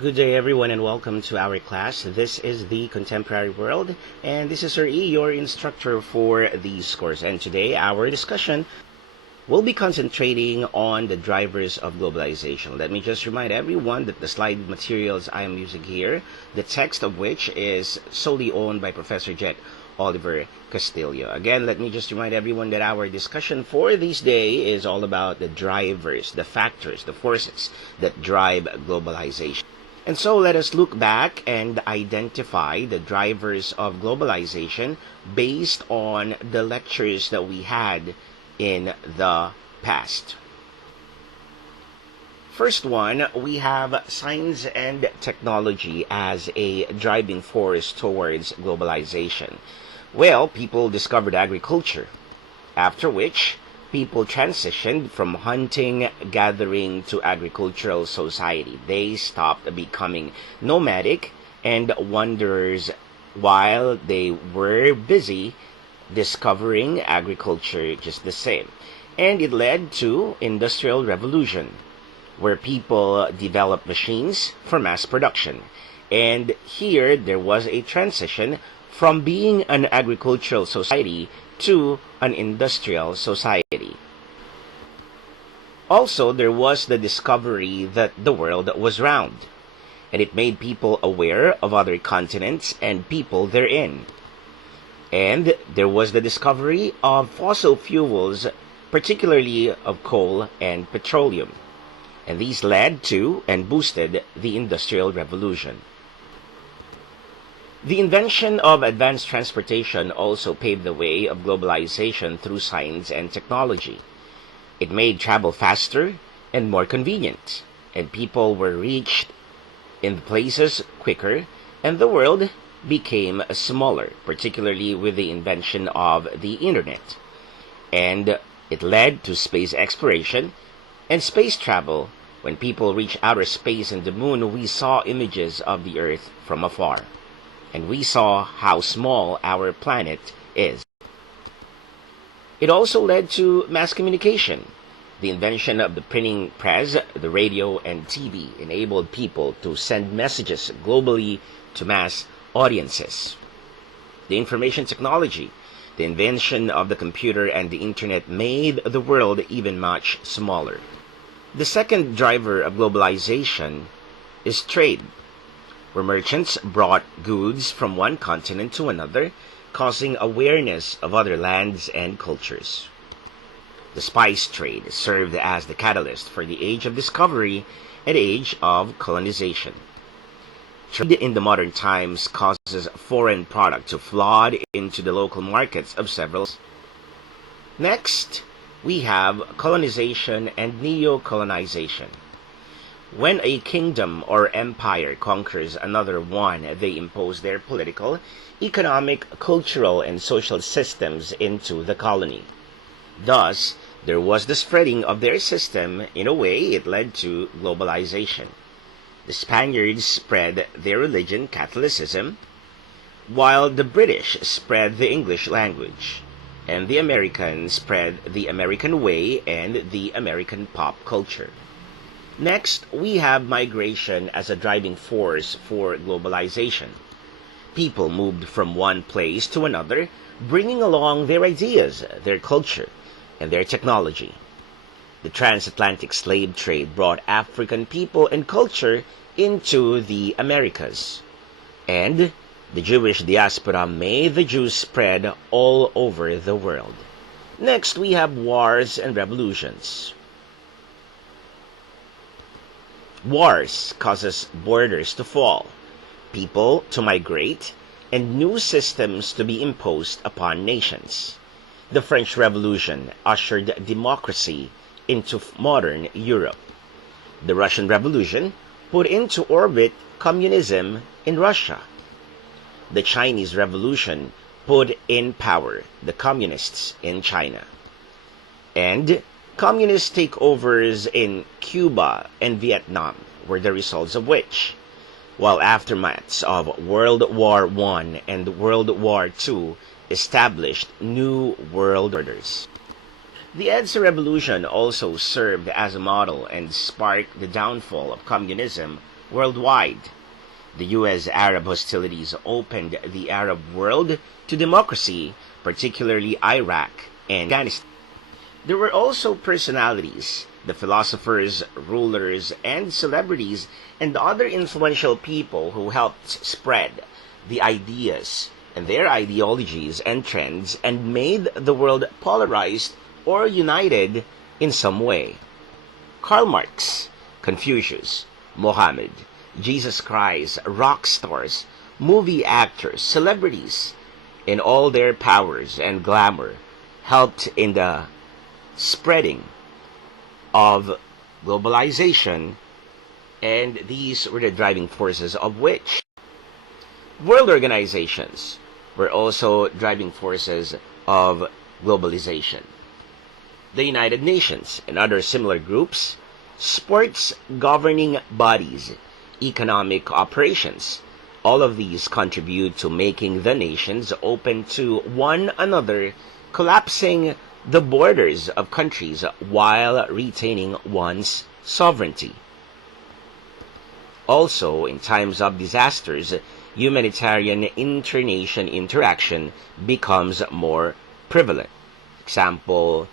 Good day, everyone, and welcome to our class. This is the Contemporary World, and this is Sir E, your instructor for this course. And today, our discussion will be concentrating on the drivers of globalization. Let me just remind everyone that the slide materials I am using here, the text of which is solely owned by Professor Jet Oliver Castillo. Again, let me just remind everyone that our discussion for this day is all about the drivers, the factors, the forces that drive globalization. And so let us look back and identify the drivers of globalization based on the lectures that we had in the past. First one, we have science and technology as a driving force towards globalization. Well, people discovered agriculture, after which people transitioned from hunting, gathering to agricultural society. They stopped becoming nomadic and wanderers while they were busy discovering agriculture just the same. And it led to industrial revolution, where people developed machines for mass production. And here there was a transition from being an agricultural society to an industrial society. Also, there was the discovery that the world was round, and it made people aware of other continents and people therein. And there was the discovery of fossil fuels, particularly of coal and petroleum. And these led to and boosted the Industrial Revolution. The invention of advanced transportation also paved the way of globalization through science and technology. It made travel faster and more convenient, and people were reached in places quicker, and the world became smaller, particularly with the invention of the internet. And it led to space exploration and space travel. When people reached outer space and the moon, we saw images of the Earth from afar, and we saw how small our planet is. It also led to mass communication. The invention of the printing press, the radio, and TV enabled people to send messages globally to mass audiences. The information technology, the invention of the computer and the internet made the world even much smaller. The second driver of globalization is trade, where merchants brought goods from one continent to another, causing awareness of other lands and cultures. The spice trade served as the catalyst for the age of discovery and age of colonization. Trade in the modern times causes foreign product to flood into the local markets of several. Next, we have colonization and neo-colonization. When a kingdom or empire conquers another one, they impose their political, economic, cultural, and social systems into the colony. Thus, there was the spreading of their system. In a way, it led to globalization. The Spaniards spread their religion, Catholicism, while the British spread the English language, and the Americans spread the American way and the American pop culture. Next, we have migration as a driving force for globalization. People moved from one place to another, bringing along their ideas, their culture, and their technology. The transatlantic slave trade brought African people and culture into the Americas, and the Jewish diaspora made the Jews spread all over the world. Next, we have wars and revolutions. Wars causes borders to fall, people to migrate, and new systems to be imposed upon nations. The French Revolution ushered democracy into modern Europe. The Russian Revolution put into orbit communism in Russia. The Chinese Revolution put in power the communists in China. And communist takeovers in Cuba and Vietnam were the results of which, while aftermaths of World War I and World War II established new world orders. The EDSA revolution also served as a model and sparked the downfall of communism worldwide. The U.S.-Arab hostilities opened the Arab world to democracy, particularly Iraq and Afghanistan. There were also personalities, the philosophers, rulers, and celebrities, and other influential people who helped spread the ideas and their ideologies and trends and made the world polarized or united in some way. Karl Marx, Confucius, Mohammed, Jesus Christ, rock stars, movie actors, celebrities, in all their powers and glamour, helped in the spreading of globalization, and these were the driving forces of which world organizations were also driving forces of globalization. The United Nations and other similar groups, sports governing bodies, economic operations, all of these contribute to making the nations open to one another, collapsing the borders of countries while retaining one's sovereignty. Also, in times of disasters, humanitarian inter-nation interaction becomes more prevalent. Example,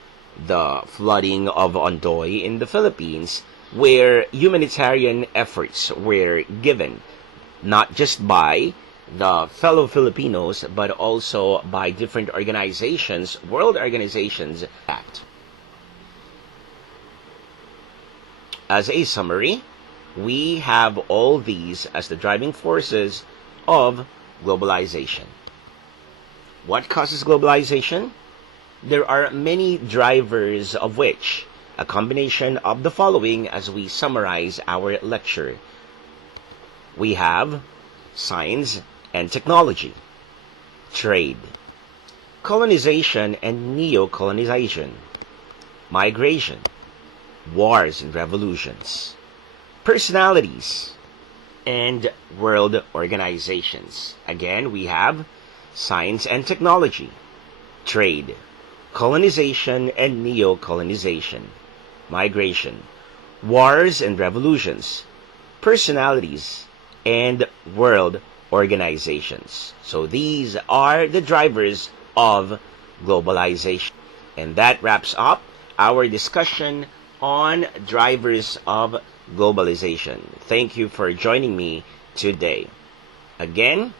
the flooding of Ondoy in the Philippines, where humanitarian efforts were given not just by the fellow Filipinos but also by different organizations, world organizations. As a summary, we have all these as the driving forces of globalization. What causes globalization? There are many drivers, of which a combination of the following as we summarize our lecture. We have science and technology, trade, colonization and neo-colonization, migration, wars and revolutions, personalities, and world organizations. Again, we have science and technology, trade, colonization and neo-colonization, migration, wars and revolutions, personalities, and world organizations. So these are the drivers of globalization. And that wraps up our discussion on drivers of globalization. Thank you for joining me today. Again,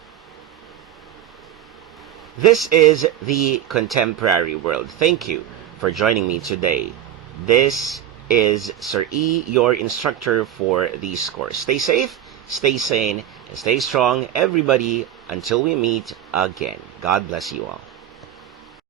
this is the contemporary world. Thank you for joining me today. This is Sir E, your instructor for this course. Stay safe, stay sane, and stay strong, everybody, until we meet again. God bless you all.